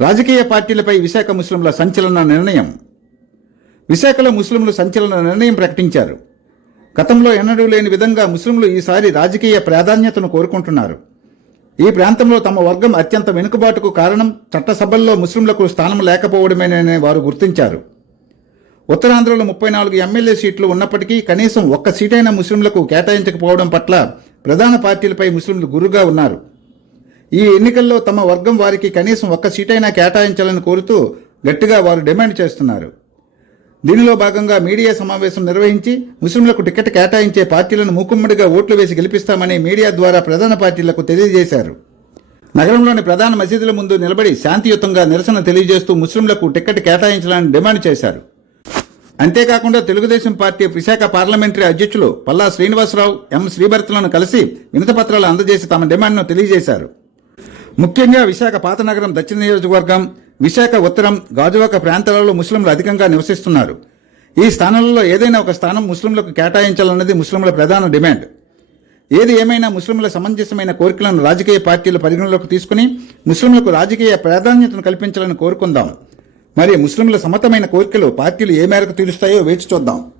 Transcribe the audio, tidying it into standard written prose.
రాజకీయ పార్టీలపై విశాఖ ముస్లింల సంచలన నిర్ణయం. విశాఖలో ముస్లింలు సంచలన నిర్ణయం ప్రకటించారు. గతంలో ఎన్నడూ లేని విధంగా ముస్లింలు ఈసారి రాజకీయ ప్రాధాన్యతను కోరుకుంటున్నారు. ఈ ప్రాంతంలో తమ వర్గం అత్యంత వెనుకబాటుకు కారణం చట్టసభల్లో ముస్లింలకు స్థానం లేకపోవడమేనని వారు గుర్తించారు. ఉత్తరాంధ్రలో 34 ఎమ్మెల్యే సీట్లు ఉన్నప్పటికీ కనీసం ఒక్క సీటైనా ముస్లింలకు కేటాయించకపోవడం పట్ల ప్రధాన పార్టీలపై ముస్లింలు గుర్రుగా ఉన్నారు. ఈ ఎన్నికల్లో తమ వర్గం వారికి కనీసం ఒక్క సీటైనా కేటాయించాలని కోరుతూ గట్టిగా వారు డిమాండ్ చేస్తున్నారు. దీనిలో భాగంగా మీడియా సమావేశం నిర్వహించి ముస్లింలకు టికెట్ కేటాయించే పార్టీలను మూకుమ్మడిగా ఓట్లు వేసి గెలిపిస్తామని మీడియా ద్వారా ప్రధాన పార్టీలకు తెలియజేశారు. నగరంలోని ప్రధాన మసీదుల ముందు నిలబడి శాంతియుతంగా నిరసన తెలియజేస్తూ ముస్లింలకు టికెట్ కేటాయించాలని డిమాండ్ చేశారు. అంతేకాకుండా తెలుగుదేశం పార్టీ విశాఖ పార్లమెంటరీ అధ్యక్షులు పల్లా శ్రీనివాసరావు, ఎం శ్రీభరత్లను కలిసి వినతిపత్రాలు అందజేసి తమ డిమాండ్ను తెలియజేశారు. ముఖ్యంగా విశాఖ పాతనగరం దక్షిణ నియోజకవర్గం, విశాఖ ఉత్తరం, గాజువాక ప్రాంతాలలో ముస్లింలు అధికంగా నివసిస్తున్నారు. ఈ స్థానాలలో ఏదైనా ఒక స్థానం ముస్లింలకు కేటాయించాలన్నది ముస్లింల ప్రధాన డిమాండ్. ఏది ఏమైనా ముస్లింల సమంజసమైన కోరికలను రాజకీయ పార్టీలు పరిగణలోకి తీసుకుని ముస్లింలకు రాజకీయ ప్రాధాన్యతను కల్పించాలని కోరుకుందాం. మరి ముస్లింల సమతమైన కోరికలు పార్టీలు ఏ మేరకు తీరుస్తాయో వేచి చూద్దాం.